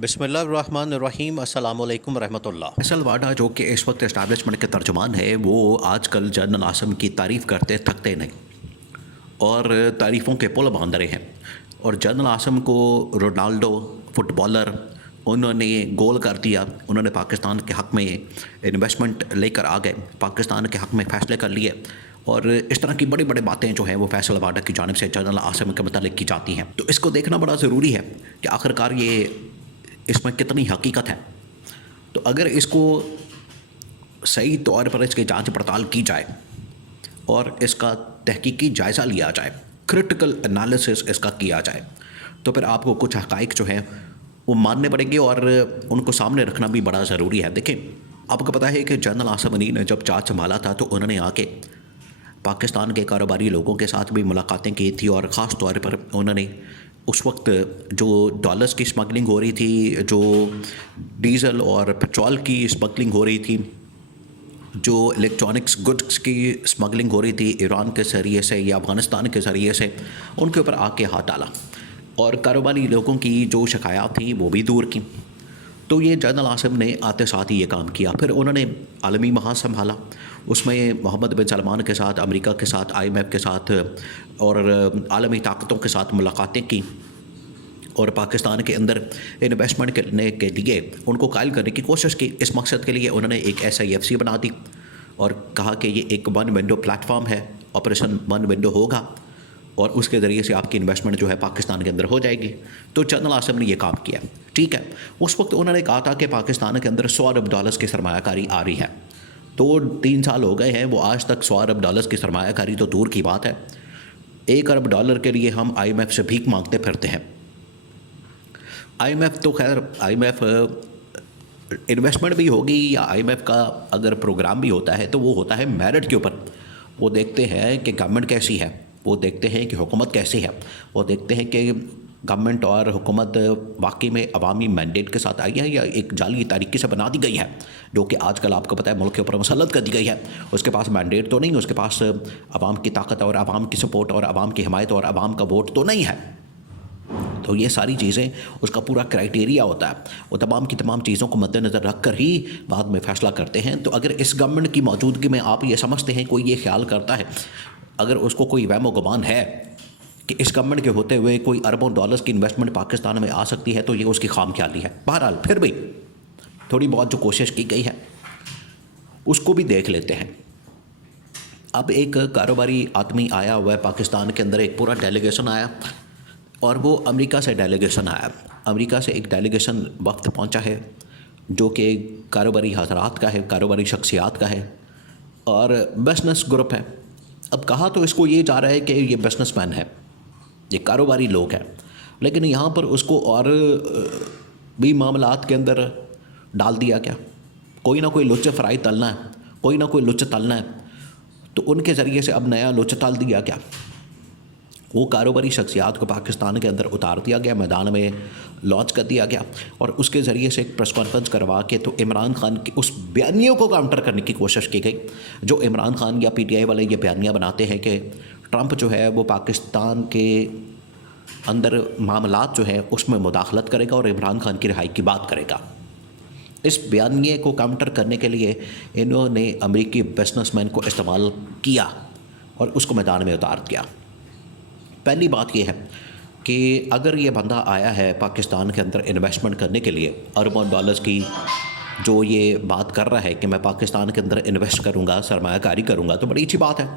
बिस्मिल्लाहिर्रहमानिर्रहीम अस्सलामु अलैकुम रहमतुल्लाह। फैसल वाडा जो कि इस वक्त इस्टेब्लिशमेंट के तर्जुमान है, वो आजकल जनरल आसम की तारीफ़ करते थकते नहीं और तारीफ़ों के पुल बांध रहे हैं। और जनरल आसम को रोनाल्डो फुटबॉलर उन्होंने गोल कर दिया, उन्होंने पाकिस्तान के हक़ में इन्वेस्टमेंट लेकर आ गए, पाकिस्तान के हक़ में फ़ैसले कर लिए और इस तरह की बड़ी बड़ी बातें जो हैं वो फैसल वाडा की जानिब से जनरल आसम के मतलब की जाती हैं। तो इसको देखना बड़ा ज़रूरी है कि आखिरकार ये इसमें कितनी हकीकत है। तो अगर इसको सही तौर पर इसकी जांच पड़ताल की जाए और इसका तहकीकी जायज़ा लिया जाए, क्रिटिकल एनालिसिस इसका किया जाए, तो फिर आपको कुछ हक़ाइक़ जो हैं वो मानने पड़ेंगे और उनको सामने रखना भी बड़ा ज़रूरी है। देखें, आपको पता है कि जनरल आसिम मुनीर ने जब चार्ज संभाला था तो उन्होंने आके पाकिस्तान के कारोबारी लोगों के साथ भी मुलाकातें की थी और ख़ास तौर पर उन्होंने उस वक्त जो डॉलर्स की स्मगलिंग हो रही थी, जो डीज़ल और पेट्रोल की स्मगलिंग हो रही थी, जो इलेक्ट्रॉनिक्स गुड्स की स्मगलिंग हो रही थी ईरान के ज़रिए से या अफ़गानिस्तान के ज़रिए से, उनके ऊपर आके हाथ डाला और कारोबारी लोगों की जो शिकायत थी वो भी दूर की। तो ये जनरल आसिम ने आते साथ ही ये काम किया। फिर उन्होंने आलमी महाज संभाला, उसमें मोहम्मद बिन सलमान के साथ, अमेरिका के साथ, IMF के साथ और आलमी ताकतों के साथ मुलाकातें की और पाकिस्तान के अंदर इन्वेस्टमेंट करने के लिए उनको कायल करने की कोशिश की। इस मकसद के लिए उन्होंने एक SIFC बना दी और कहा कि ये एक वन विंडो प्लेटफॉर्म है, ऑपरेशन वन विंडो होगा और उसके ज़रिए से आपकी इन्वेस्टमेंट जो है पाकिस्तान के अंदर हो जाएगी। तो जनरल आसिम ने ये काम किया, ठीक है। उस वक्त उन्होंने कहा था कि पाकिस्तान के अंदर $100 अरब की सरमायाकारी आ रही है। तो 3 साल हो गए हैं, वो आज तक $100 अरब की सरमायाकारी तो दूर की बात है, $1 अरब के लिए हम IMF से भीख मांगते फिरते हैं। IMF तो खैर IMF इन्वेस्टमेंट भी होगी या IMF का अगर प्रोग्राम भी होता है तो वो होता है मेरिट के ऊपर। वो देखते हैं कि गवर्नमेंट कैसी है, वो देखते हैं कि हुकूमत कैसी है, वो देखते हैं कि गवर्नमेंट और हुकूमत वाकई में अवामी मैंडेट के साथ आई है या एक जाली तरीके से बना दी गई है, जो कि आजकल आपको पता है मुल्क के ऊपर मुसल्लत कर दी गई है। उसके पास मैंडेट तो नहीं, उसके पास अवाम की ताकत और अवाम की सपोर्ट और अवाम की हिमायत और अवाम का वोट तो नहीं है। तो ये सारी चीज़ें, उसका पूरा क्राइटेरिया होता है, वो तमाम की तमाम चीज़ों को मद्देनज़र रख कर ही बाद में फ़ैसला करते हैं। तो अगर इस गवर्नमेंट की मौजूदगी में आप ये समझते हैं, कोई ये ख्याल करता है, अगर उसको कोई वहम गुमान है कि इस गवर्नमेंट के होते हुए कोई अरबों डॉलर्स की इन्वेस्टमेंट पाकिस्तान में आ सकती है, तो ये उसकी खामख्याली है। बहरहाल फिर भी थोड़ी बहुत जो कोशिश की गई है उसको भी देख लेते हैं। अब एक कारोबारी आदमी आया हुआ है पाकिस्तान के अंदर, एक पूरा डेलीगेशन आया और वो अमेरिका से डेलीगेशन आया। अमेरिका से एक डेलीगेशन वक्त पहुंचा है जो कि कारोबारी हज़रात का है, कारोबारी शख्सियात का है और बिजनेस ग्रुप है। अब कहा तो इसको ये जा रहा है कि ये बिजनेसमैन है, ये कारोबारी लोग हैं, लेकिन यहाँ पर उसको और भी मामलात के अंदर डाल दिया क्या। कोई ना कोई लुच्च फ्राई तलना है, कोई ना कोई लुच्च तलना है, तो उनके ज़रिए से अब नया लुच्च तल दिया क्या। वो कारोबारी शख्सियात को पाकिस्तान के अंदर उतार दिया गया, मैदान में लॉन्च कर दिया गया और उसके ज़रिए से एक प्रेस कॉन्फ्रेंस करवा के तो इमरान खान की उस बयानियों को काउंटर करने की कोशिश की गई जो इमरान खान या PTI वाले ये बयानियाँ बनाते हैं कि ट्रंप जो है वो पाकिस्तान के अंदर मामलात जो है उसमें मुदाखलत करेगा और इमरान खान की रिहाई की बात करेगा। इस बयानिए को काउंटर करने के लिए इन्होंने अमेरिकी बिजनेसमैन को इस्तेमाल किया और उसको मैदान में उतार दिया। पहली बात यह है कि अगर ये बंदा आया है पाकिस्तान के अंदर इन्वेस्टमेंट करने के लिए, अरबों डॉलर्स की जो ये बात कर रहा है कि मैं पाकिस्तान के अंदर इन्वेस्ट करूँगा, सरमायाकारी करूँगा, तो बड़ी अच्छी बात है।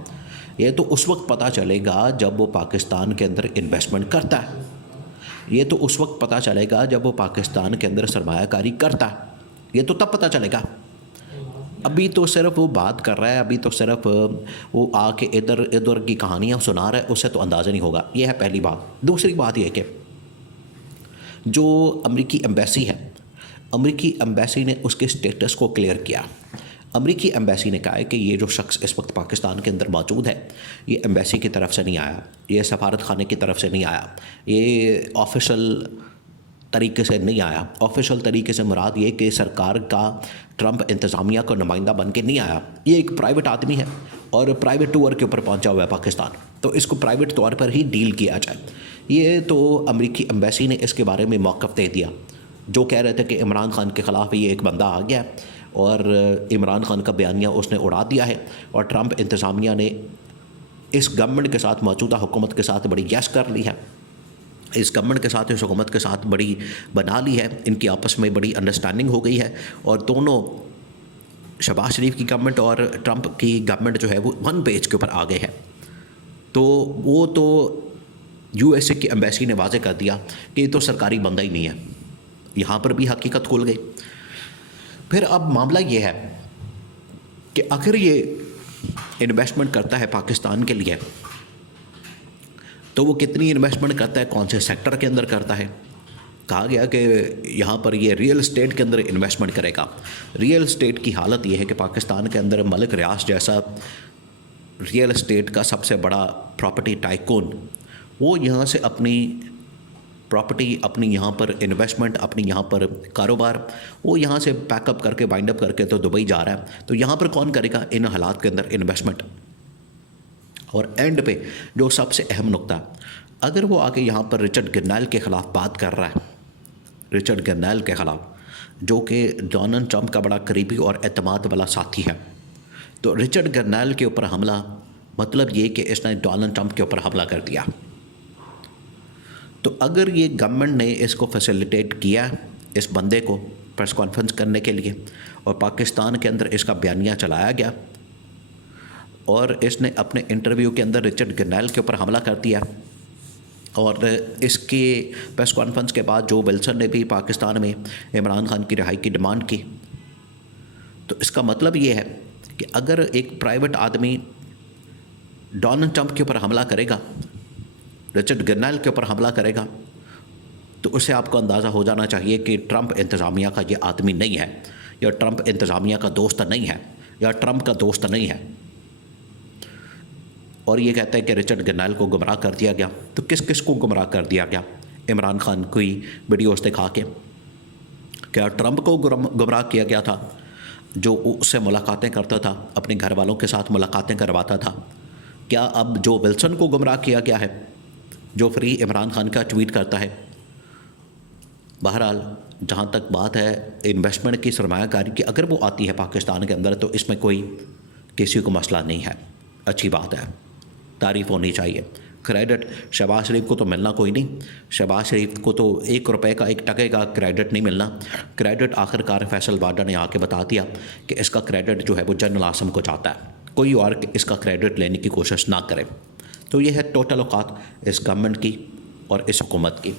ये तो उस वक्त पता चलेगा जब वो पाकिस्तान के अंदर इन्वेस्टमेंट करता है, ये तो उस वक्त पता चलेगा जब वो पाकिस्तान के अंदर सरमायाकारी करता है, ये तो तब पता चलेगा। अभी तो सिर्फ वो बात कर रहा है, अभी तो सिर्फ वो आके इधर इधर की कहानियाँ सुना रहा है, उससे तो अंदाज़ा नहीं होगा। ये है पहली बात। दूसरी बात ये कि जो अमेरिकी एम्बेसी है, अमेरिकी एम्बेसी ने उसके स्टेटस को क्लियर किया। अमेरिकी एम्बेसी ने कहा है कि ये जो शख्स इस वक्त पाकिस्तान के अंदर मौजूद है, ये एम्बेसी की तरफ से नहीं आया, ये सफारत खाने की तरफ से नहीं आया, ये ऑफिशियल तरीके से नहीं आया। ऑफिशियल तरीके से मुराद ये कि सरकार का, ट्रंप इंतज़ामिया का नुमाइंदा बन के नहीं आया। ये एक प्राइवेट आदमी है और प्राइवेट टूर के ऊपर पहुंचा हुआ है पाकिस्तान, तो इसको प्राइवेट तौर पर ही डील किया जाए। ये तो अमेरिकी एम्बेसी ने इसके बारे में मौक़िफ़ दे दिया जो कह रहे थे कि इमरान खान के ख़िलाफ़ ये एक बंदा आ गया और इमरान खान का बयानिया उसने उड़ा दिया है, और ट्रंप इंतज़ामिया ने इस गवर्नमेंट के साथ, मौजूदा हुकूमत के साथ बड़ी यस कर ली है, इस गवर्नमेंट के साथ, इस हुकूमत के साथ बड़ी बना ली है, इनकी आपस में बड़ी अंडरस्टैंडिंग हो गई है, और दोनों शहबाज शरीफ की गवर्नमेंट और ट्रंप की गवर्नमेंट जो है वो वन पेज के ऊपर आ गए हैं। तो वो तो यूएसए की एम्बेसी ने वाज़े कर दिया कि ये तो सरकारी बंदा ही नहीं है, यहाँ पर भी हकीकत खुल गई। फिर अब मामला ये है कि अगर ये इन्वेस्टमेंट करता है पाकिस्तान के लिए, तो वो कितनी इन्वेस्टमेंट करता है, कौन से सेक्टर के अंदर करता है। कहा गया कि यहाँ पर ये रियल एस्टेट के अंदर इन्वेस्टमेंट करेगा। रियल एस्टेट की हालत ये है कि पाकिस्तान के अंदर मलिक रियाज जैसा रियल एस्टेट का सबसे बड़ा प्रॉपर्टी टाइकून, वो यहाँ से अपनी प्रॉपर्टी, अपनी यहाँ पर इन्वेस्टमेंट, अपनी यहाँ पर कारोबार, वो यहाँ से पैकअप करके, वाइंड अप करके तो दुबई जा रहा है। तो यहाँ पर कौन करेगा इन हालात के अंदर इन्वेस्टमेंट। और एंड पे जो सबसे अहम नुक्ता, अगर वो आके यहाँ पर रिचर्ड गरनैल के ख़िलाफ़ बात कर रहा है, रिचर्ड गरनैल के ख़िलाफ़, जो कि डोनाल्ड ट्रंप का बड़ा करीबी और एतमाद वाला साथी है, तो रिचर्ड गरनैल के ऊपर हमला, मतलब ये कि इसने डोनाल्ड ट्रंप के ऊपर हमला कर दिया। तो अगर ये गवर्नमेंट ने इसको फैसिलिटेट किया, इस बंदे को प्रेस कॉन्फ्रेंस करने के लिए, और पाकिस्तान के अंदर इसका बयानिया चलाया गया, और इसने अपने इंटरव्यू के अंदर रिचर्ड गरनैल के ऊपर हमला कर दिया, और इसके प्रेस कॉन्फ्रेंस के बाद जो विल्सन ने भी पाकिस्तान में इमरान खान की रिहाई की डिमांड की, तो इसका मतलब ये है कि अगर एक प्राइवेट आदमी डोनाल्ड ट्रंप के ऊपर हमला करेगा, रिचर्ड गरनैल के ऊपर हमला करेगा, तो उससे आपको अंदाज़ा हो जाना चाहिए कि ट्रंप इंतज़ामिया का ये आदमी नहीं है, या ट्रंप इंतज़ामिया का दोस्त नहीं है, या ट्रंप का दोस्त नहीं है। और ये कहता है कि रिचर्ड गरनैल को गुमराह कर दिया गया। तो किस किस को गुमराह कर दिया गया? इमरान खान की वीडियोस दिखा के। क्या ट्रंप को गुमराह किया गया था, जो उससे मुलाकातें करता था, अपने घर वालों के साथ मुलाकातें करवाता था? क्या अब जो विल्सन को गुमराह किया गया है, जो फ्री इमरान खान का ट्वीट करता है? बहरहाल जहाँ तक बात है इन्वेस्टमेंट की, सरमायाकारी की, अगर वो आती है पाकिस्तान के अंदर, तो इसमें कोई किसी को मसला नहीं है, अच्छी बात है, तारीफ़ होनी चाहिए। क्रेडिट शहबाज शरीफ को तो मिलना कोई नहीं, शहबाज शरीफ को तो 1 रुपये का 1 टके का क्रेडिट नहीं मिलना। क्रेडिट आखिरकार फैसल बाडा ने आके बता दिया कि इसका क्रेडिट जो है वो जनरल आसम को जाता है, कोई और इसका क्रेडिट लेने की कोशिश ना करे। तो ये है टोटल औकात इस गवर्नमेंट की और इस हुकूमत की।